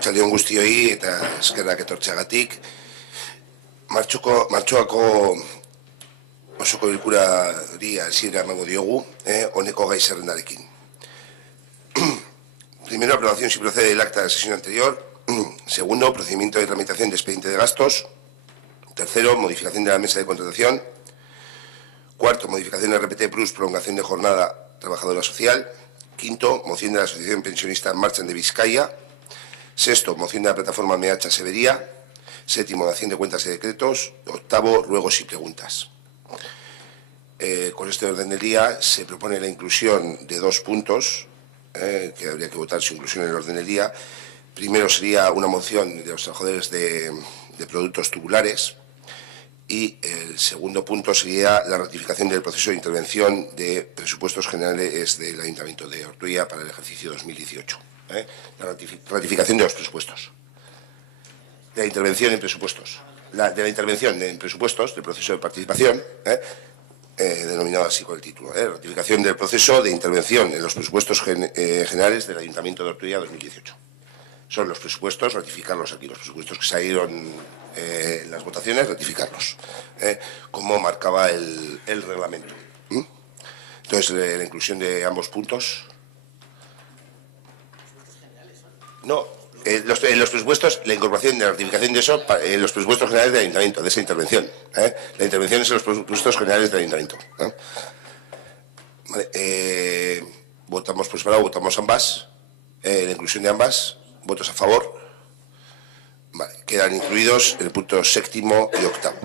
Arratsaldeon guztioi eta eskerrak etortzeagatik. Martxoako osoko bilkurari hasiera emango diogu, honeko gai zerrendarekin. Primero, aprobación si procede el acta de la sesión anterior. Segundo, procedimiento de tramitación de expediente de gastos. Tercero, modificación de la mesa de contratación. Cuarto, modificación de RPT Plus, prolongación de jornada trabajadora social. Quinto, moción de la Asociación Pensionista Marchan de Vizcaya. Sexto, moción de la plataforma MH Severía. Séptimo, dación de cuentas y decretos. Octavo, ruegos y preguntas. Con este orden del día se propone la inclusión de dos puntos que habría que votar su inclusión en el orden del día. Primero sería una moción de los trabajadores de productos tubulares y el segundo punto sería la ratificación del proceso de intervención de presupuestos generales del Ayuntamiento de Ortuella para el ejercicio 2018. La ratificación de los presupuestos. De la intervención en presupuestos. De la intervención en presupuestos, del proceso de participación, denominado así con el título. Ratificación del proceso de intervención en los presupuestos generales del Ayuntamiento de Ortuella 2018. Son los presupuestos, ratificarlos aquí, los presupuestos que salieron en las votaciones, ratificarlos, como marcaba el reglamento. Entonces, la inclusión de ambos puntos. No, los presupuestos, la incorporación de la ratificación de eso en los presupuestos generales del Ayuntamiento, de esa intervención. La intervención es en los presupuestos generales del Ayuntamiento. Vale, votamos por separado, votamos ambas. La inclusión de ambas. ¿Votos a favor? Vale, quedan incluidos el punto séptimo y octavo.